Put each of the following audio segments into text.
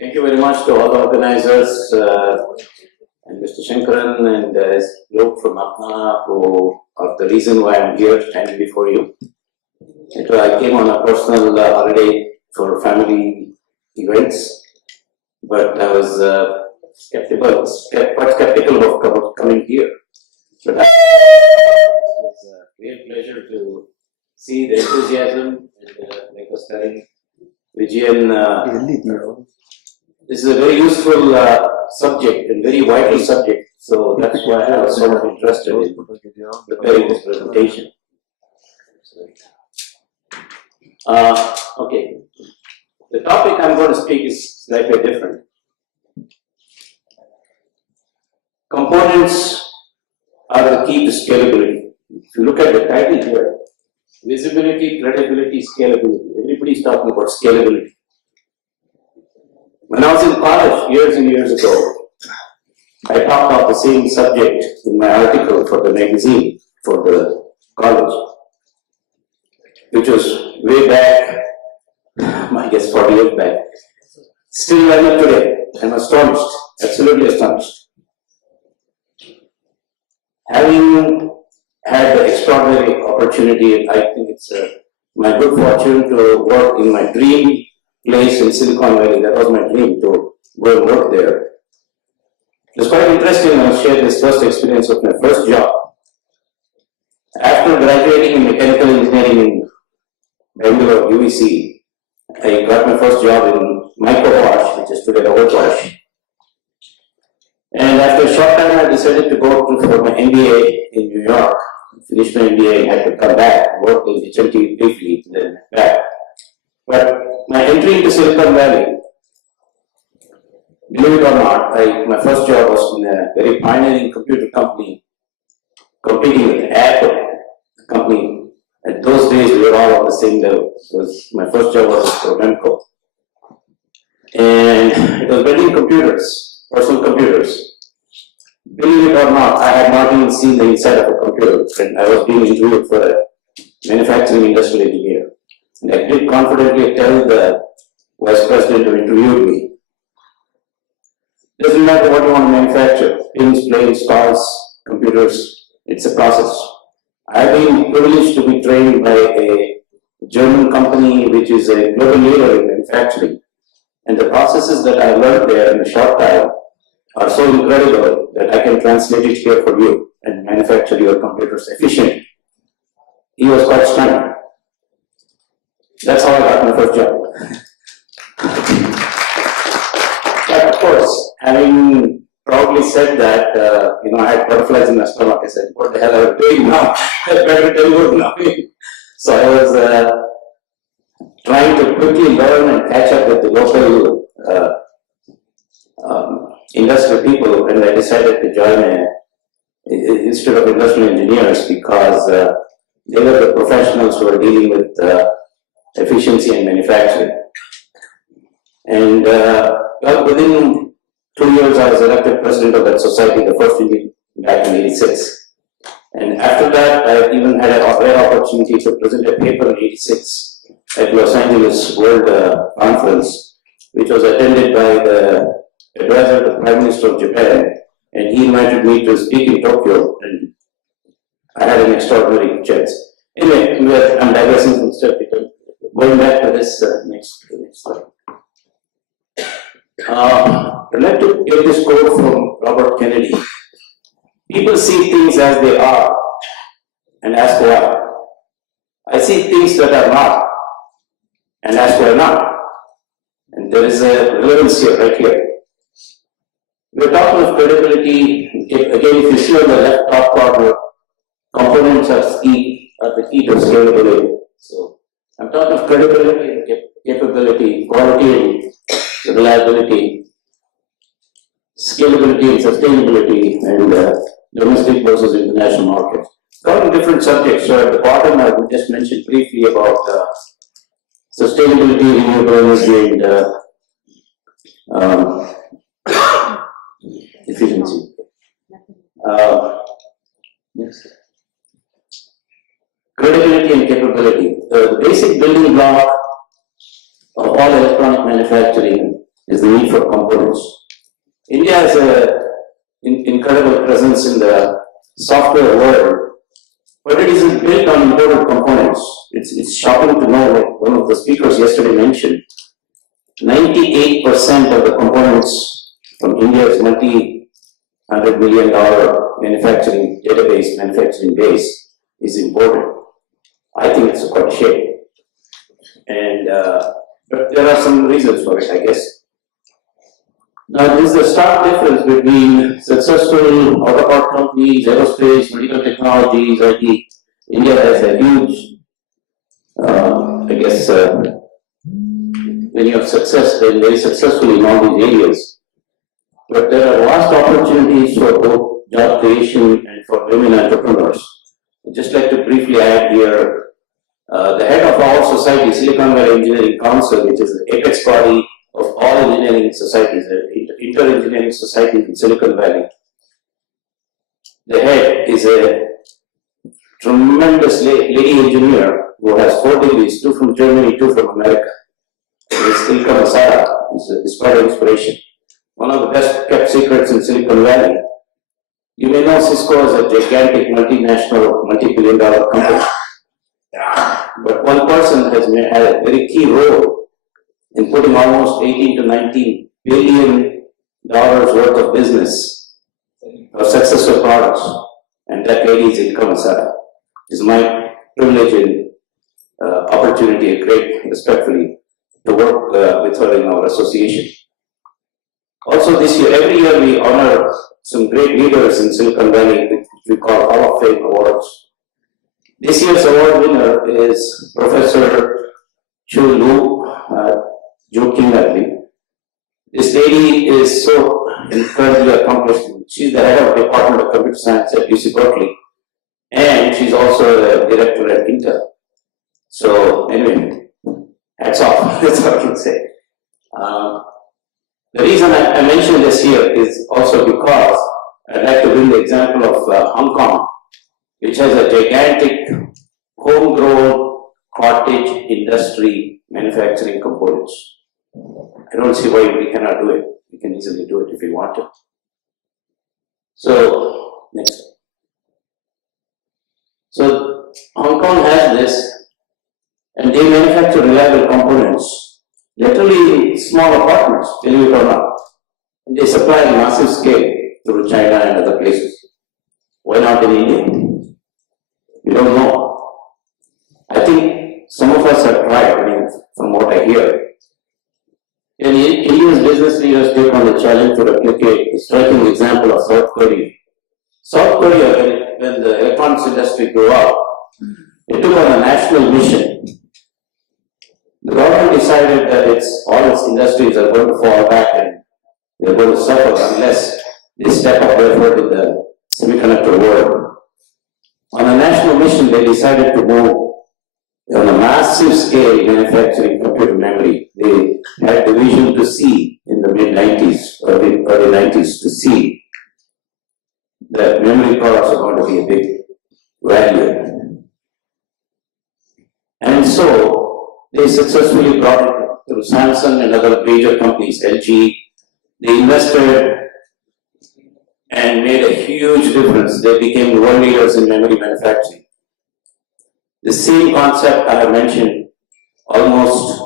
Thank you very much to all the organizers and Mr. Shankaran and Luke from Apna who are the reason why I'm here standing before you. I came on a personal holiday for family events, but I was quite skeptical of coming here. But it was a great pleasure to see the enthusiasm and like I was telling Vijayan, this is a very useful subject and very vital subject, so that's why I was so much interested in preparing this presentation. Okay, the topic I'm going to speak is slightly different. Components are the key to scalability. If you look at the title here, visibility, credibility, scalability. Everybody's talking about scalability. When I was in college years and years ago, I talked about the same subject in my article for the magazine for the college, which was way back, I guess 40 years back. Still valid today. I'm astonished, absolutely astonished. Having had the extraordinary opportunity, I think it's my good fortune to work in my dream place in Silicon Valley. That was my dream, to go and work there. It was quite interesting. I'll share this first experience of my first job. After graduating in mechanical engineering in Bangalore, UVC, I got my first job in microwash, which is today the wash. And after a short time, I decided to go for my MBA in New York. Finished my MBA and had to come back, work in HLT briefly, then back. But my entry into Silicon Valley, believe it or not, my first job was in a very pioneering computer company, competing with Apple, the company. At those days, we were all on the same level. My first job was for Remco. And it was building computers, personal computers. Believe it or not, I had not even seen the inside of a computer, and I was being interviewed for a manufacturing industrial engineer. And I did confidently tell the vice president who interviewed me, doesn't matter what you want to manufacture, pins, planes, cars, computers, it's a process. I've been privileged to be trained by a German company which is a global leader in manufacturing. And the processes that I learned there in a short time are so incredible that I can translate it here for you and manufacture your computers efficiently. He was quite stunned. That's how I got my first job. But of course, having proudly said that, I had butterflies in my stomach. I said, what the hell am I doing now? I better tell you now. So I was trying to quickly learn and catch up with the local industrial people, and I decided to join an Institute of Industrial Engineers because they were the professionals who were dealing with efficiency and manufacturing. And within 2 years, I was elected president of that society, the first Indian back in '86. And after that, I even had a rare opportunity to present a paper in '86 at Los Angeles World Conference, which was attended by the advisor to the Prime Minister of Japan, and he invited me to speak in Tokyo, and I had an extraordinary chance. Anyway, I'm digressing from stuff. Going back to this next slide. I'd like to get this quote from Robert Kennedy. People see things as they are and ask why. I see things that are not and ask why not. And there is a relevance here, right here. We're talking of credibility. Again, if you see on the left top corner, components are the key to scalability. So I'm talking of credibility and capability, quality and reliability, scalability and sustainability, and domestic versus international market. Covering different subjects. So at the bottom, I would just mention briefly about sustainability, renewable energy, and efficiency. Next. Credibility and capability. The basic building block of all electronic manufacturing is the need for components. India has an incredible presence in the software world, but it isn't built on imported components. It's shocking to know, like one of the speakers yesterday mentioned, 98% of the components from India's multi-$100 million manufacturing base is imported. I think it's quite a shame. And but there are some reasons for it, I guess. Now, this is the stark difference between successful auto part companies, aerospace, medical technologies, IT. India has a huge, when you have success, they're very successful in all these areas. But there are vast opportunities for both job creation and for women entrepreneurs. I'd just like to briefly add here, the head of all society, Silicon Valley Engineering Council, which is the apex body of all engineering societies, inter-engineering societies in Silicon Valley. The head is a tremendous lady engineer who has 4 degrees, 2 from Germany, 2 from America. It's Ilka Masara, is quite an inspiration. One of the best kept secrets in Silicon Valley. You may know Cisco is a gigantic multinational, multi-billion dollar company. But one person has had a very key role in putting almost 18 to 19 billion dollars worth of business or successful products, and that lady is Ilka Masara. It's my privilege and opportunity, great respectfully, to work with her in our association. Also this year, every year we honor some great leaders in Silicon Valley, which we call Hall of Fame awards. This year's award winner is Professor Chu Lu, jokingly. This lady is so incredibly accomplished. She's the head of the Department of Computer Science at UC Berkeley, and she's also the director at Intel. So anyway, hats off, that's all I can say. The reason I mention this here is also because I'd like to bring the example of Hong Kong, which has a gigantic homegrown cottage industry manufacturing components. I don't see why we cannot do it. We can easily do it if we want to. So, next. So, Hong Kong has this, and they manufacture reliable components, literally small apartments, believe it or not. And they supply on a massive scale through China and other places. Why not in India? We don't know. I think some of us have tried, from what I hear. And India's business leaders take on the challenge to replicate a striking example of South Korea. South Korea, when the electronics industry grew up, it took on a national mission. The government decided that all its industries are going to fall back and they're going to suffer unless they step up their effort in the semiconductor world. On a national mission, they decided to move on a massive scale manufacturing computer memory. They had the vision to see in the mid-90s, early 90s, to see that memory products are going to be a big value. And so, they successfully brought it through Samsung and other major companies, LG. They invested and made a huge difference. They became world leaders in memory manufacturing. The same concept I have mentioned almost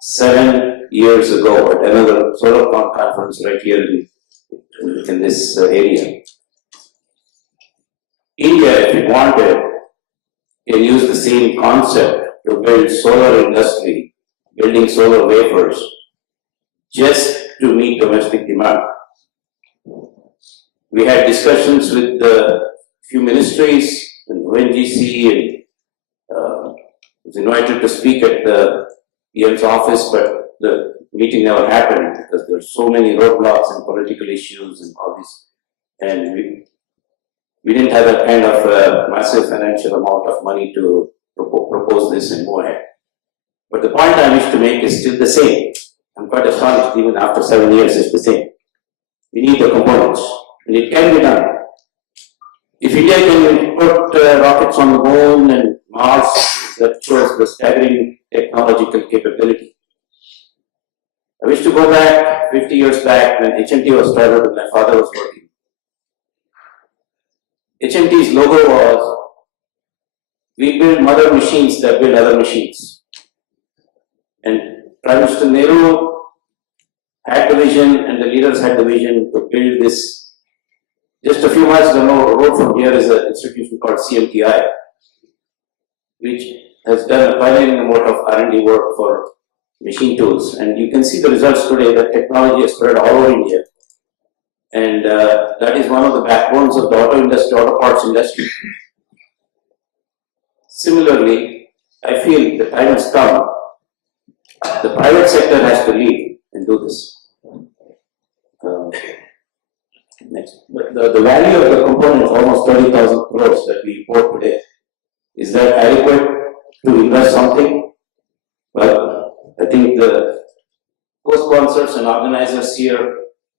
7 years ago at another SolarCon conference right here in this area. India, if it wanted, can use the same concept to build solar industry, building solar wafers, just to meet domestic demand. We had discussions with a few ministries, and ONGC, and was invited to speak at the PM's office, but the meeting never happened because there are so many roadblocks and political issues and all this. And we didn't have that kind of massive financial amount of money to propose this and move ahead. But the point I wish to make is still the same. I'm quite astonished, even after 7 years, it's the same. We need the components, and it can be done. If India can put rockets on the moon and Mars, that shows the staggering technological capability. I wish to go back 50 years back when HMT was started when my father was working. HMT's logo was, we build mother machines that build other machines. And Prime Minister Nehru had the vision and the leaders had the vision to build this. Just a few miles down the road from here is an institution called CMTI, which has done a pioneering amount of R&D work for machine tools. And you can see the results today that technology is spread all over India. And that is one of the backbones of the auto industry, auto parts industry. Similarly, I feel the time has come. The private sector has to lead and do this. Next. But the value of the component is almost 30,000 crores that we report today. Is that adequate to invest something? Well, I think the co-sponsors and organizers here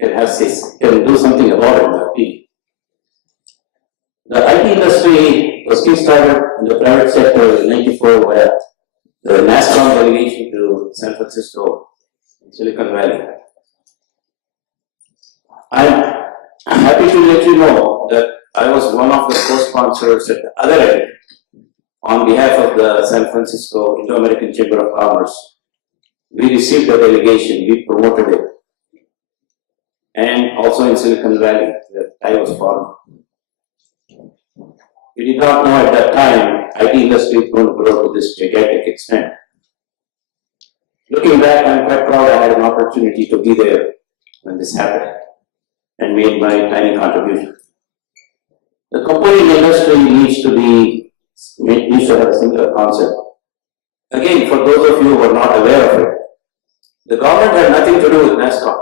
can do something about it, my opinion. The IT industry was kick-started in the private sector in '94 with the NASCOM delegation to San Francisco, Silicon Valley. I'm happy to let you know that I was one of the co-sponsors at the other end on behalf of the San Francisco Indo-American Chamber of Commerce. We received a delegation, we promoted it. And also in Silicon Valley, where I was formed. We did not know at that time IT industry is going to grow to this gigantic extent. Looking back, I'm quite proud I had an opportunity to be there when this happened and made my tiny contribution. The component industry needs to have a similar concept. Again, for those of you who are not aware of it, the government had nothing to do with NASCOM.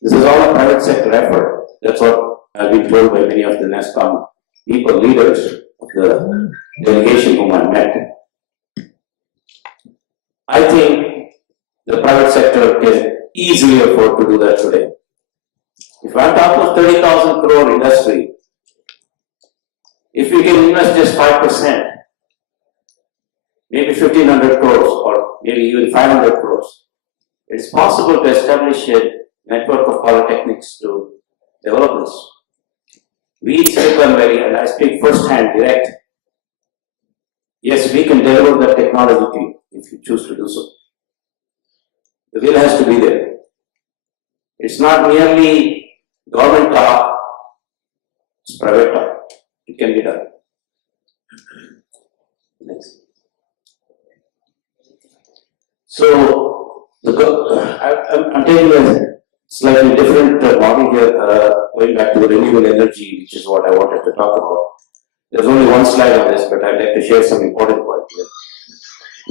This is all a private sector effort. That's what I've been told by many of the NASCOM people, leaders of the delegation whom I met. I think the private sector can easily afford to do that today. If I'm talking of 30,000 crore industry, if we can invest just 5%, maybe 1,500 crores or maybe even 500 crores, it's possible to establish a network of polytechnics to develop this. We in Silicon Valley, and I speak first-hand, direct, yes, we can deliver that technology to you if you choose to do so. The will has to be there. It's not merely government talk, it's private talk. It can be done. Next. So, I'm taking a slightly different model here, going back to the renewable energy, which is what I wanted to talk about. There's only one slide on this, but I'd like to share some important points here.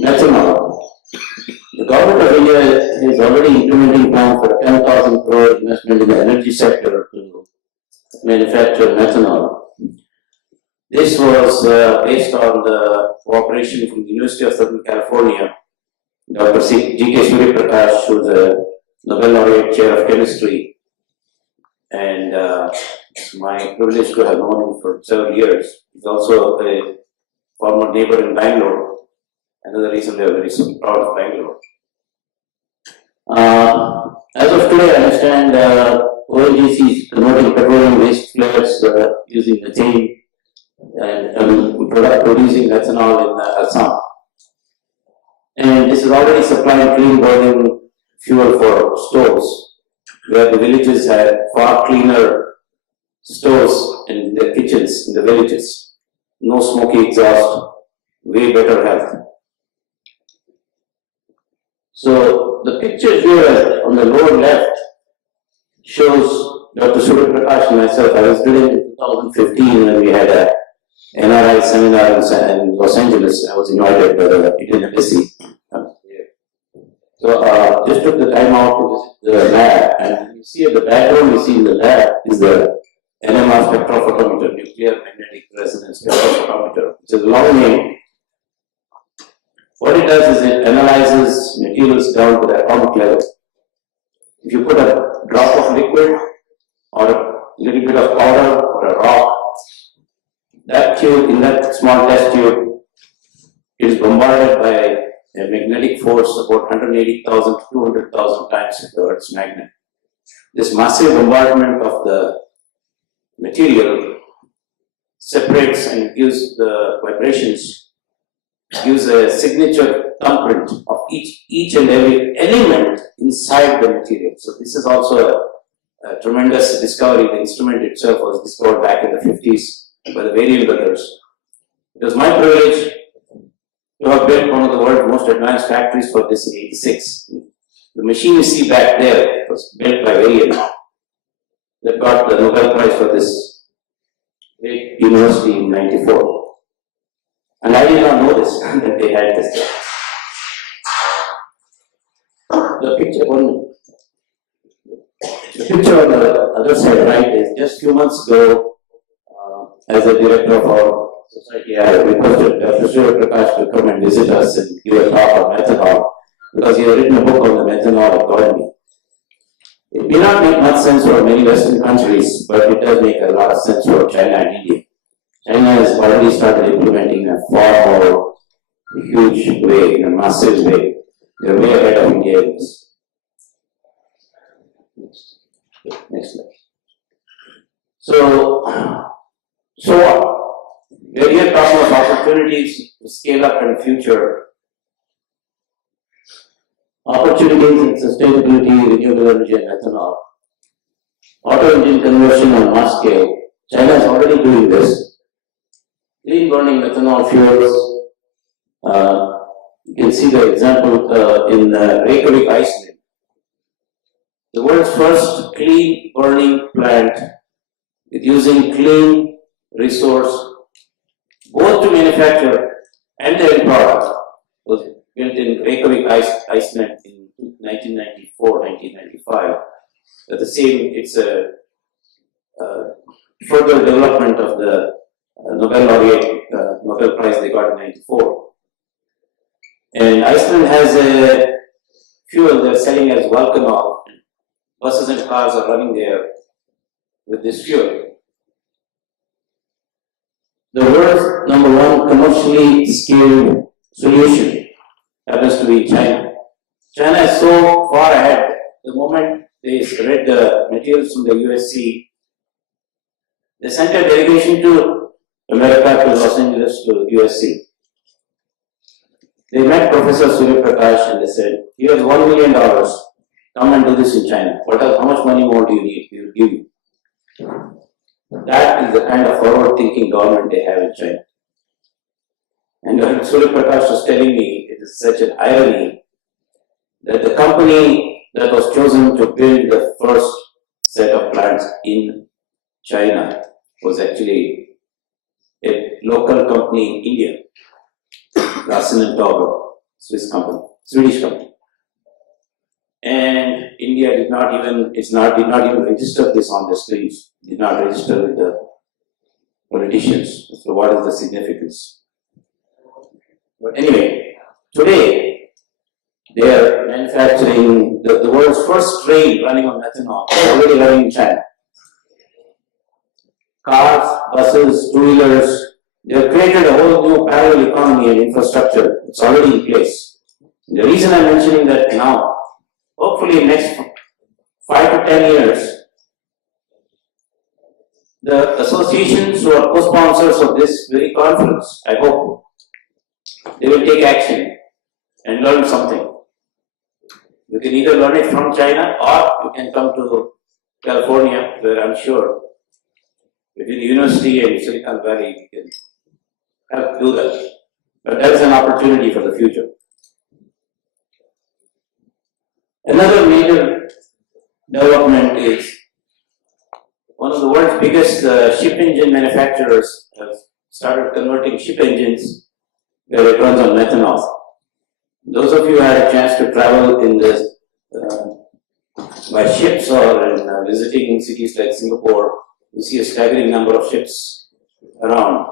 Methanol. The government of India is already implementing plans for a 10,000 crore investment in the energy sector to manufacture methanol. This was based on the cooperation from the University of Southern California. Dr. K Surya Prakash, who is a Nobel Laureate Chair of Chemistry, and it's my privilege to have known him for several years. He's also a former neighbor in Bangalore. Another reason we are very proud of Bangalore. As of today, I understand ONGC is converting petroleum waste flares using methane and producing ethanol in Assam. And this is already supplying clean burning fuel for stoves, where the villages had far cleaner stoves in their kitchens in the villages. No smoky exhaust, way better health. So the picture here on the lower left shows Dr. Surya Prakash and myself. I was doing in 2015 when we had a NRI seminar in Los Angeles. I was invited by the Indian Embassy. So just took the time out to visit the lab, and you see at the background, you see in the lab is the NMR spectrophotometer, nuclear magnetic resonance spectrophotometer. It's a long name. What it does is it analyzes materials down to the atomic level. If you put a drop of liquid or a little bit of powder or a rock, that tube, in that small test tube, is bombarded by a magnetic force about 180,000 to 200,000 times the Earth's magnet. This massive bombardment of the material separates and gives the vibrations, gives a signature thumbprint of each and every element inside the material. So this is also a tremendous discovery. The instrument itself was discovered back in the 50s by the Varian brothers. It was my privilege to have built one of the world's most advanced factories for this in '86. The machine you see back there was built by Varian. They got the Nobel Prize for this great university in '94. And I did not know this, that they had this. The picture on the other side, right, is just few months ago, as a director of our society, I requested K Surya Prakash to come and visit us and give a talk on methanol, because he had written a book on the methanol economy. It may not make much sense for many Western countries, but it does make a lot of sense for China and India. China has already started implementing a far more huge way, in a massive way. They're way ahead of India in this. Next slide. So what? We're here talking about opportunities to scale up in future. Opportunities in sustainability, renewable energy, and methanol. Auto engine conversion on mass scale. China is already doing this. Clean burning methanol fuels. You can see the example in Reykjavik, Iceland. The world's first clean burning plant with using clean resource, both to manufacture and the end product, was built in Reykjavik, Iceland in 1994, 1995. At the same, it's a further development of the Nobel Laureate Nobel Prize they got in '94. And Iceland has a fuel they're selling as Vulcanol. Buses and cars are running there with this fuel. The world's number one commercially scaled solution happens to be China. China is so far ahead. The moment they read the materials from the USC, they sent a delegation to America, to Los Angeles, to USC. They met Professor Surya Prakash and they said, here's $1 million, come and do this in China. How much money more do you need? We will give you. That is the kind of forward-thinking government they have in China. And when Surya Prakash was telling me, it is such an irony that the company that was chosen to build the first set of plants in China was actually a local company in India, Larsen & Toubro, Swedish company. And India did not even register this on the screens, did not register with the politicians. So what is the significance? But anyway, today they are manufacturing the world's first train running on methanol, already running in China. Cars, buses, two-wheelers, they have created a whole new parallel economy and infrastructure. It's already in place. And the reason I'm mentioning that now, hopefully in the next 5 to 10 years, the associations who are co-sponsors of this very conference, I hope, they will take action and learn something. You can either learn it from China or you can come to California, where I'm sure between the university and Silicon Valley, we can help do that. But that is an opportunity for the future. Another major development is one of the world's biggest ship engine manufacturers have started converting ship engines where it runs on methanol. Those of you who had a chance to travel in this by ships or in visiting cities like Singapore, you see a staggering number of ships around.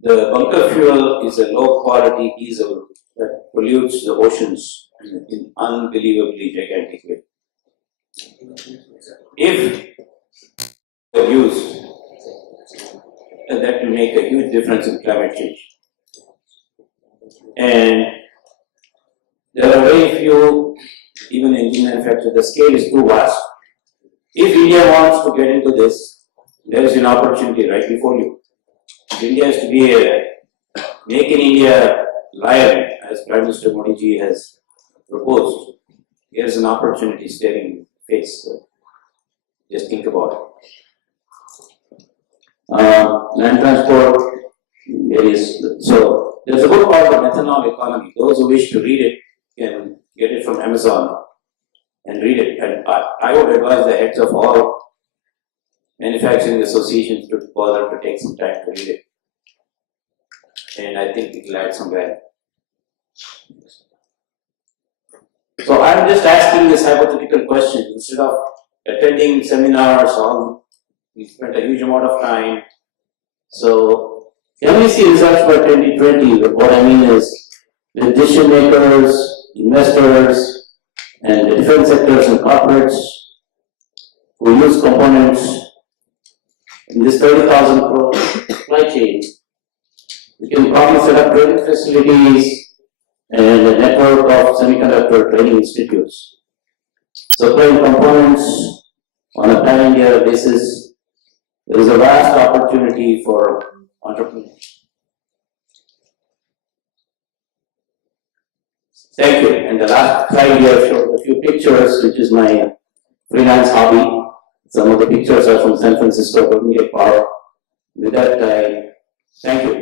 The bunker fuel is a low quality diesel that pollutes the oceans in unbelievably gigantic way. If used, that will make a huge difference in climate change. And there are very few, even engine manufacturers, the scale is too vast. If India wants to get into this, there is an opportunity right before you. If India has to be a Make in India lion, as Prime Minister Modi ji has proposed. Here's an opportunity staring face. Just think about it. Land transport, so there's a good part of the methanol economy. Those who wish to read it can get it from Amazon and read it. And I would advise the heads of all manufacturing associations to bother to take some time to read it. And I think it will add some value. So I'm just asking this hypothetical question instead of attending seminars. We spent a huge amount of time. So can we see results by 2020? What I mean is the decision makers, investors, and the defense sectors and corporates who use components in this 30,000 crore supply chain. We can probably set up training facilities and a network of semiconductor training institutes. Supplying components on a pan-India basis, there is a vast opportunity for entrepreneurs. Thank you. And the last slide here shows a few pictures, which is my freelance hobby. Some of the pictures are from San Francisco, couldn't get power. With that, I thank you.